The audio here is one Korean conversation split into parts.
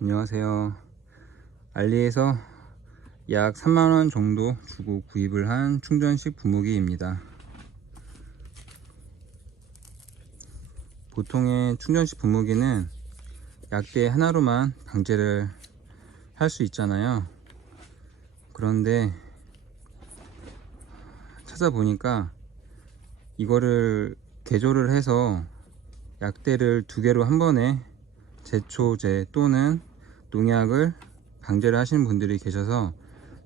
안녕하세요. 알리에서 약 3만원 정도 주고 구입을 한 충전식 분무기입니다. 보통의 충전식 분무기는 약대 하나로만 방제를 할 수 있잖아요. 그런데 찾아보니까 이거를 개조를 해서 약대를 두 개로 한 번에 제초제 또는 농약을 방제를 하시는 분들이 계셔서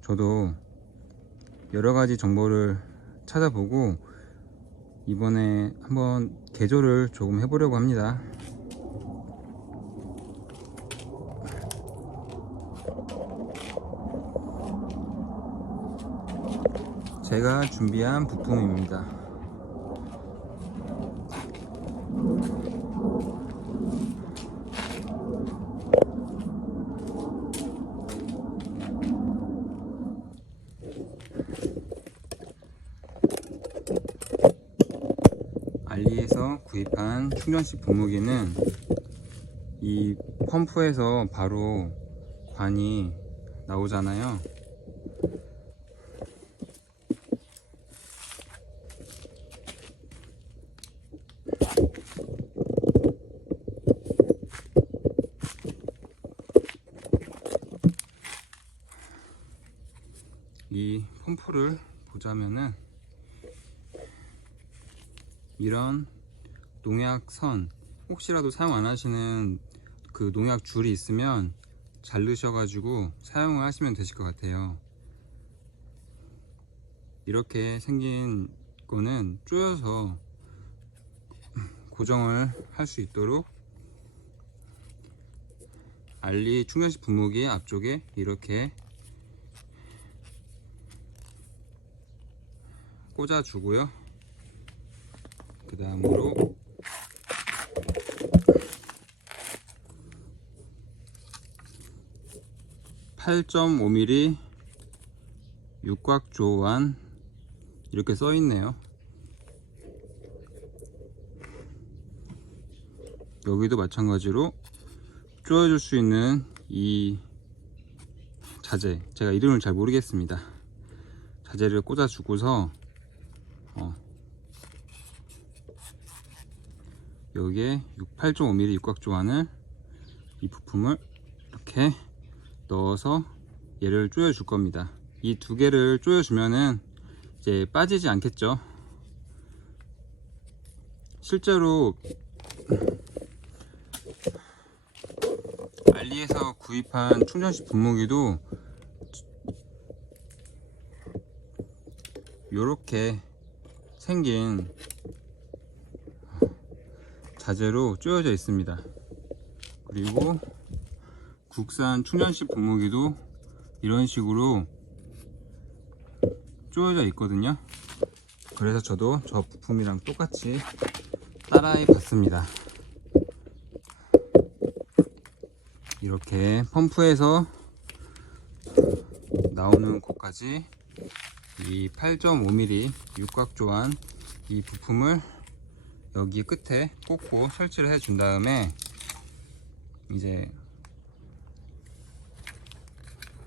저도 여러가지 정보를 찾아보고 이번에 한번 개조를 조금 해보려고 합니다. 제가 준비한 부품입니다. 알리에서 구입한 충전식 분무기는 이 펌프에서 바로 관이 나오잖아요. 이 펌프를 보자면은 이런 농약선, 혹시라도 사용 안 하시는 그 농약 줄이 있으면 자르셔가지고 사용을 하시면 되실 것 같아요. 이렇게 생긴 거는 조여서 고정을 할 수 있도록 알리 충전식 분무기 앞쪽에 이렇게 꽂아 주고요. 그 다음으로 (8.5mm) 육각조환 이렇게 써 있네요. 여기도 마찬가지로 조여줄 수 있는 이 자재, 제가 이름을 잘 모르겠습니다. 자재를 꽂아 주고서 여기에 8.5mm 육각조환을, 이 부품을 이렇게 넣어서 얘를 조여 줄 겁니다. 이 두 개를 조여 주면은 이제 빠지지 않겠죠. 실제로 알리에서 구입한 충전식 분무기도 이렇게 생긴 자재로 조여져 있습니다. 그리고 국산 충전식 분무기도 이런 식으로 조여져 있거든요. 그래서 저도 저 부품이랑 똑같이 따라해 봤습니다. 이렇게 펌프에서 나오는 곳까지 이 8.5mm 육각조환 이 부품을 여기 끝에 꽂고 설치를 해 준 다음에 이제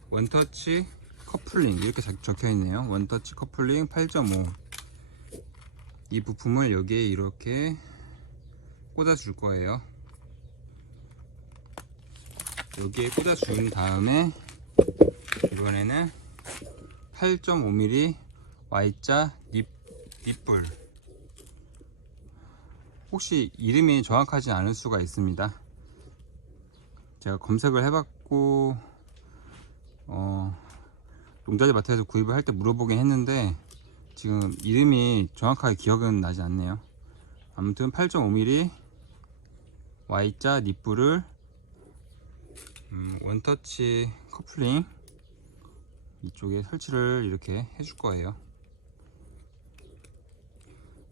원터치 커플링 이렇게 적혀 있네요. 원터치 커플링 8.5, 이 부품을 여기에 이렇게 꽂아 줄 거예요. 여기에 꽂아 준 다음에 이번에는 8.5mm Y자 닛불, 혹시 이름이 정확하지 않을 수가 있습니다. 제가 검색을 해봤고 농자재 마트에서 구입을 할 때 물어보긴 했는데 지금 이름이 정확하게 기억은 나지 않네요. 아무튼 8.5mm Y자 닛불을 원터치 커플링 이쪽에 설치를 이렇게 해줄 거예요.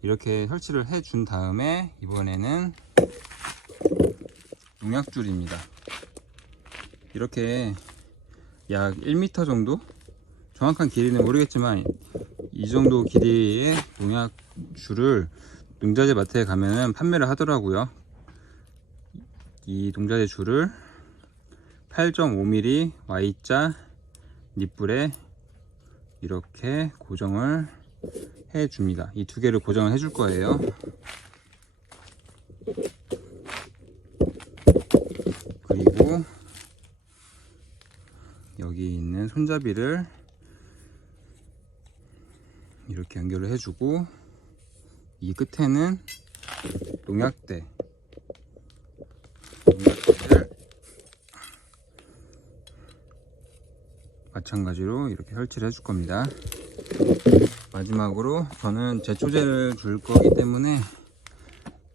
이렇게 설치를 해 준 다음에 이번에는 농약줄입니다. 이렇게 약 1m 정도, 정확한 길이는 모르겠지만 이 정도 길이의 농약줄을 농자재 마트에 가면은 판매를 하더라고요. 이 농자재 줄을 8.5mm Y자 닛불에 이렇게 고정을 해 줍니다. 이 두 개를 고정을 해 줄 거예요. 그리고 여기 있는 손잡이를 이렇게 연결을 해주고, 이 끝에는 농약대를 마찬가지로 이렇게 설치를 해줄 겁니다. 마지막으로 저는 제초제를 줄 거기 때문에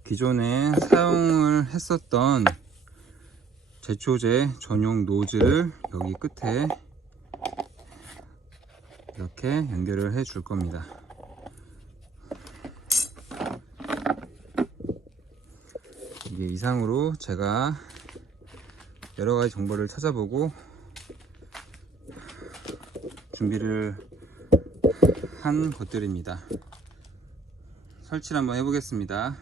기존에 사용을 했었던 제초제 전용 노즐을 여기 끝에 이렇게 연결을 해 줄 겁니다. 이게 이상으로 제가 여러가지 정보를 찾아보고 준비를 한 것들입니다. 설치를 한번 해보겠습니다.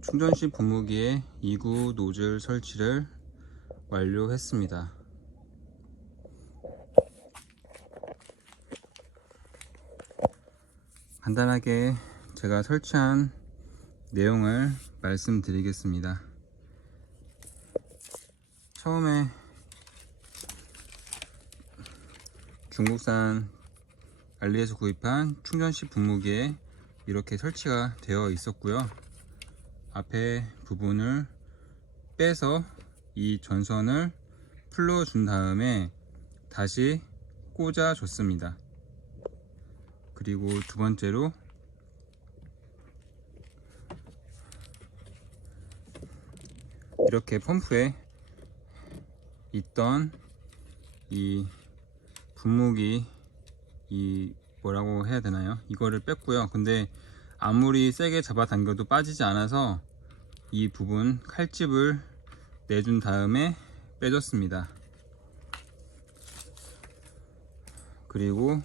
충전식 분무기에 2구 노즐 설치를 완료했습니다. 간단하게 제가 설치한 내용을 말씀드리겠습니다. 처음에 중국산 알리에서 구입한 충전식 분무기에 이렇게 설치가 되어 있었고요. 앞에 부분을 빼서 이 전선을 풀러 준 다음에 다시 꽂아 줬습니다. 그리고 두 번째로 이렇게 펌프에 있던 이 분무기, 이 뭐라고 해야 되나요? 이거를 뺐고요. 근데 아무리 세게 잡아 당겨도 빠지지 않아서 이 부분 칼집을 내준 다음에 빼줬습니다. 그리고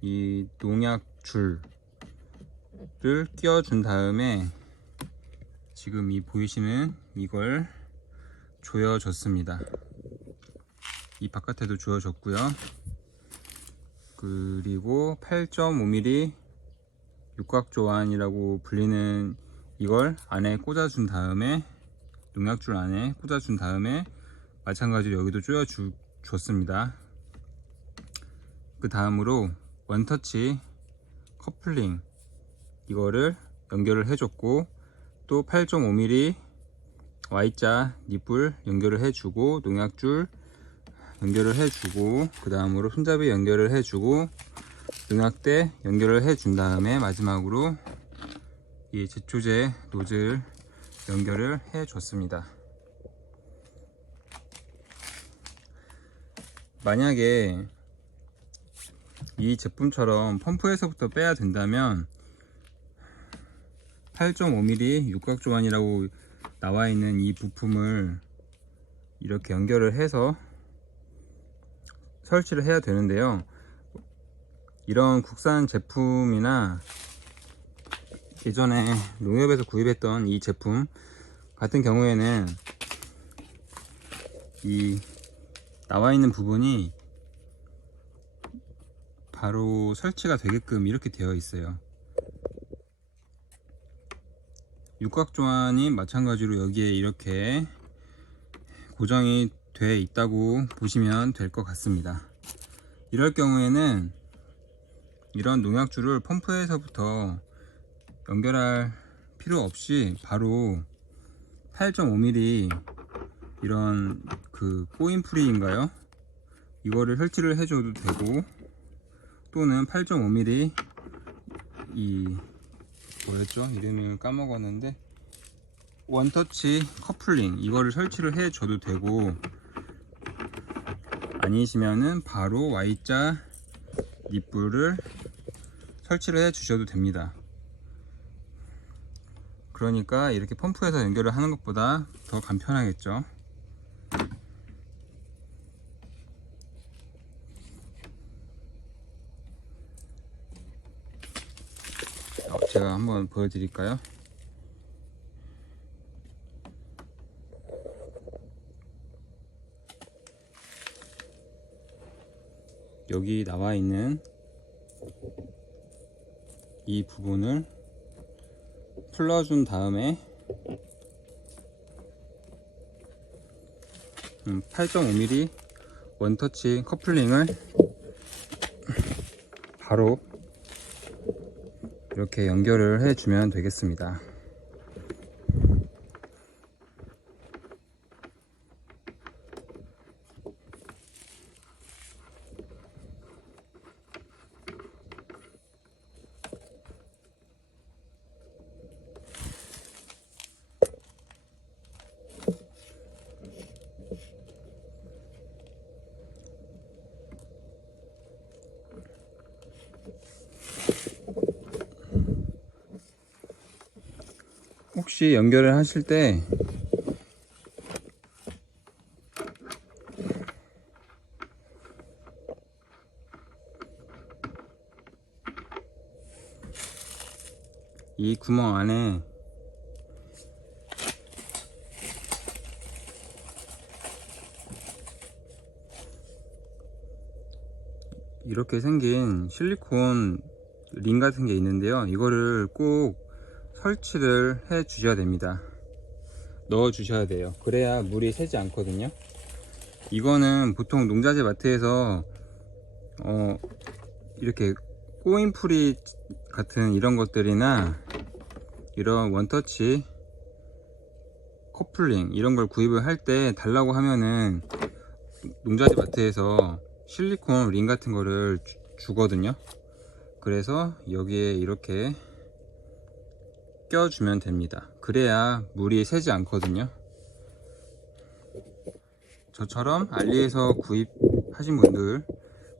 이 농약 줄을 끼워 준 다음에 지금 이 보이시는 이걸 조여 줬습니다. 이 바깥에도 조여 줬고요. 그리고 8.5mm 육각조안이라고 불리는 이걸 안에 꽂아 준 다음에, 농약줄 안에 꽂아 준 다음에 마찬가지로 여기도 조여 줬습니다. 그 다음으로 원터치 커플링 이거를 연결을 해줬고, 또 8.5mm Y자 닛불 연결을 해주고, 농약줄 연결을 해주고, 그 다음으로 손잡이 연결을 해주고, 농약대 연결을 해준 다음에 마지막으로 이 제초제 노즐 연결을 해줬습니다. 만약에 이 제품처럼 펌프에서부터 빼야 된다면 8.5mm 육각조안이라고 나와 있는 이 부품을 이렇게 연결을 해서 설치를 해야 되는데요. 이런 국산 제품이나 예전에 농협에서 구입했던 이 제품 같은 경우에는 이 나와 있는 부분이 바로 설치가 되게끔 이렇게 되어 있어요. 육각조안이 마찬가지로 여기에 이렇게 고정이 되어 있다고 보시면 될 것 같습니다. 이럴 경우에는 이런 농약줄을 펌프에서부터 연결할 필요 없이 바로 8.5mm 이런 그 꼬인프리인가요? 이거를 설치를 해줘도 되고, 또는 8.5mm 이 뭐였죠? 이름을 까먹었는데 원터치 커플링 이거를 설치를 해줘도 되고, 아니시면은 바로 Y자 닛불을 설치를 해 주셔도 됩니다. 그러니까 이렇게 펌프에서 연결을 하는 것보다 더 간편하겠죠. 제가 한번 보여드릴까요? 여기 나와 있는 이 부분을 풀어준 다음에 8.5mm 원터치 커플링을 바로 이렇게 연결을 해주면 되겠습니다. 혹시 연결을 하실 때 이 구멍 안에 이렇게 생긴 실리콘 링 같은 게 있는데요, 이거를 꼭 설치를 해 주셔야 됩니다. 넣어 주셔야 돼요. 그래야 물이 새지 않거든요. 이거는 보통 농자재 마트에서 이렇게 꼬인프리 같은 이런 것들이나 이런 원터치 커플링 이런 걸 구입을 할 때 달라고 하면은 농자재 마트에서 실리콘 링 같은 거를 주거든요. 그래서 여기에 이렇게 껴주면 됩니다. 그래야 물이 새지 않거든요. 저처럼 알리에서 구입하신 분들,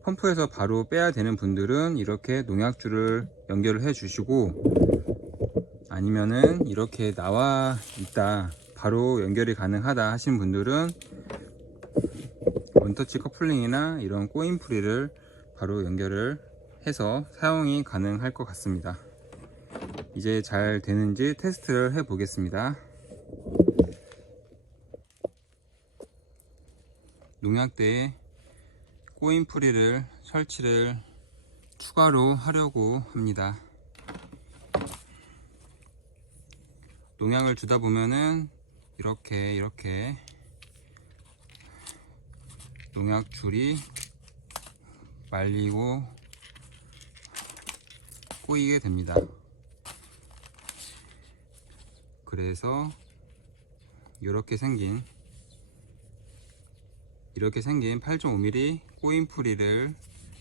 펌프에서 바로 빼야 되는 분들은 이렇게 농약줄을 연결을 해 주시고, 아니면은 이렇게 나와 있다 바로 연결이 가능하다 하신 분들은 원터치 커플링이나 이런 꼬인프리를 바로 연결을 해서 사용이 가능할 것 같습니다. 이제 잘 되는지 테스트를 해 보겠습니다. 농약대에 꼬인프리를 설치를 추가로 하려고 합니다. 농약을 주다 보면은 이렇게 농약줄이 말리고 꼬이게 됩니다. 그래서 이렇게 생긴 8.5mm 꼬인프리를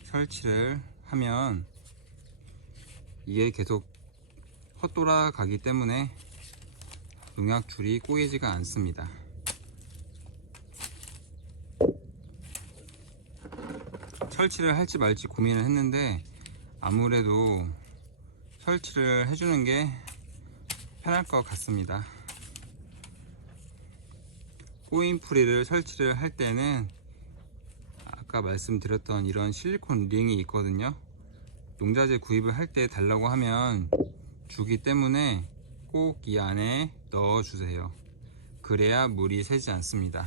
설치를 하면 이게 계속 헛돌아가기 때문에 농약줄이 꼬이지가 않습니다. 설치를 할지 말지 고민을 했는데 아무래도 설치를 해주는 게 편할 것 같습니다. 꼬인프리를 설치를 할 때는 아까 말씀드렸던 이런 실리콘 링이 있거든요. 농자재 구입을 할 때 달라고 하면 주기 때문에 꼭 이 안에 넣어 주세요. 그래야 물이 새지 않습니다.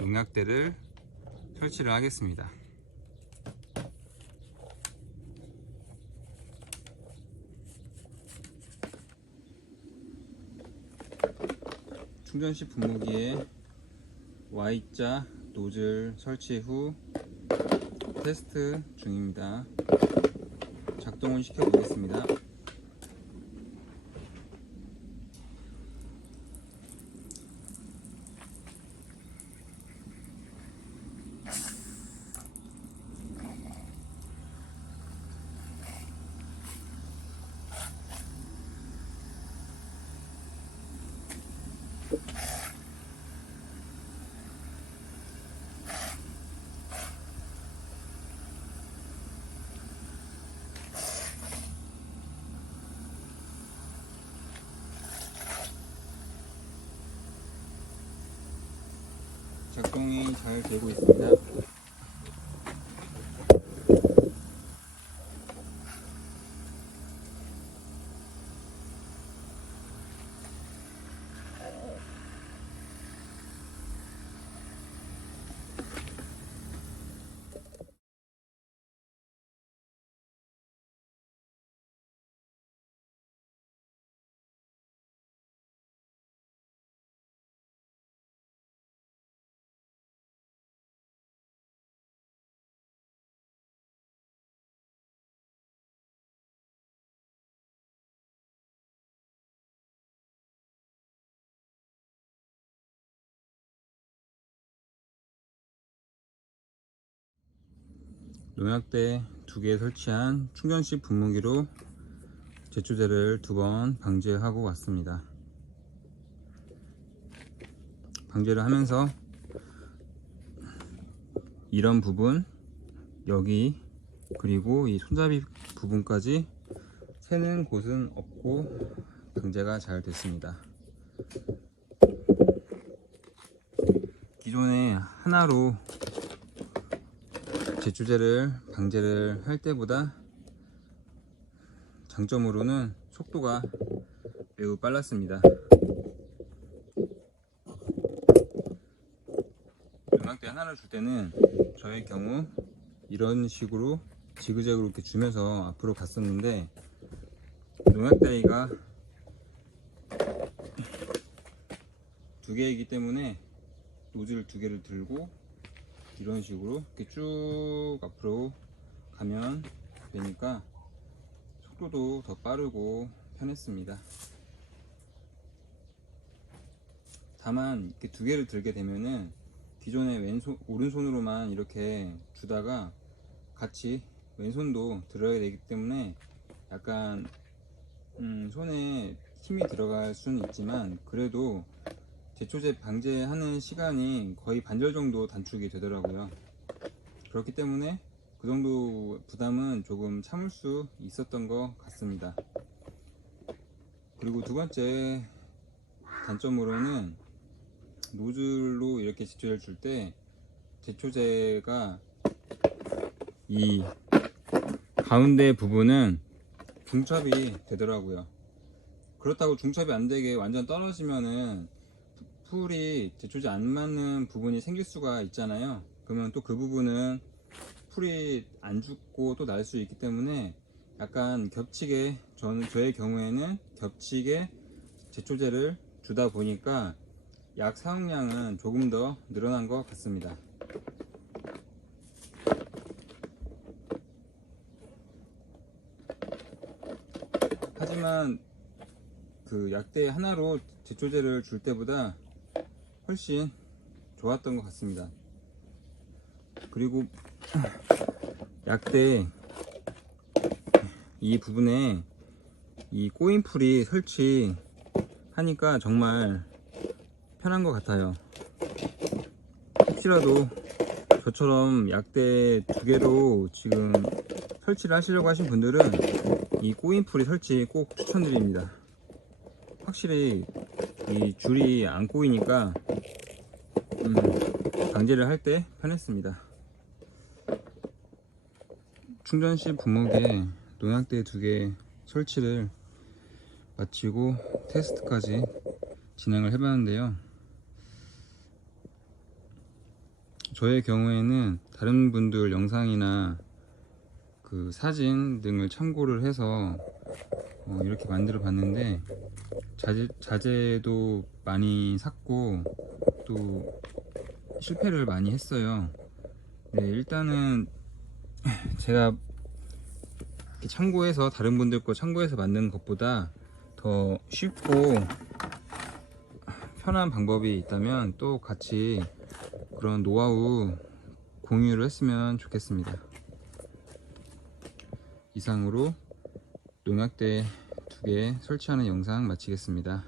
농약대를 설치를 하겠습니다. 충전식 분무기에 Y자 노즐 설치 후 테스트 중입니다. 작동을 시켜 보겠습니다. 작동이 잘 되고 있습니다. 농약대 2개 설치한 충전식 분무기로 제초제를 2번 방제하고 왔습니다. 방제를 하면서 이런 부분, 여기, 그리고 이 손잡이 부분까지 새는 곳은 없고 방제가 잘 됐습니다. 기존에 하나로 제초제를 방제를 할 때보다 장점으로는 속도가 매우 빨랐습니다. 농약대 하나를 줄 때는 저의 경우 이런 식으로 지그재그로 이렇게 주면서 앞으로 갔었는데, 농약대가 2개이기 때문에 노즐 2개를 들고 이런 식으로 이렇게 쭉 앞으로 가면 되니까 속도도 더 빠르고 편했습니다. 다만 이렇게 2개를 들게 되면은 기존에 오른손으로만 이렇게 주다가 같이 왼손도 들어야 되기 때문에 약간 손에 힘이 들어갈 수는 있지만, 그래도 제초제 방제하는 시간이 거의 반절 정도 단축이 되더라고요. 그렇기 때문에 그 정도 부담은 조금 참을 수 있었던 것 같습니다. 그리고 2번째 단점으로는 노즐로 이렇게 제초제를 줄 때 제초제가 이 가운데 부분은 중첩이 되더라고요. 그렇다고 중첩이 안 되게 완전 떨어지면은 풀이 제초제 안 맞는 부분이 생길 수가 있잖아요. 그러면 또 그 부분은 풀이 안 죽고 또 날 수 있기 때문에 약간 겹치게, 저의 경우에는 겹치게 제초제를 주다 보니까 약 사용량은 조금 더 늘어난 것 같습니다. 하지만 그 약대 하나로 제초제를 줄 때보다 훨씬 좋았던 것 같습니다. 그리고 약대 이 부분에 이 꼬인풀이 설치하니까 정말 편한 것 같아요. 혹시라도 저처럼 약대 2개로 지금 설치를 하시려고 하신 분들은 이 꼬인풀이 설치 꼭 추천드립니다. 확실히 이 줄이 안 꼬이니까 방제를 할 때 편했습니다. 충전식 분무기에 농약대 2개 설치를 마치고 테스트까지 진행을 해봤는데요. 저의 경우에는 다른 분들 영상이나 그 사진 등을 참고를 해서 이렇게 만들어 봤는데, 자재도 많이 샀고 또 실패를 많이 했어요. 네, 일단은 제가 참고해서, 다른 분들 거 참고해서 만든 것보다 더 쉽고 편한 방법이 있다면 또 같이 그런 노하우 공유를 했으면 좋겠습니다. 이상으로 농약대 2개 설치하는 영상 마치겠습니다.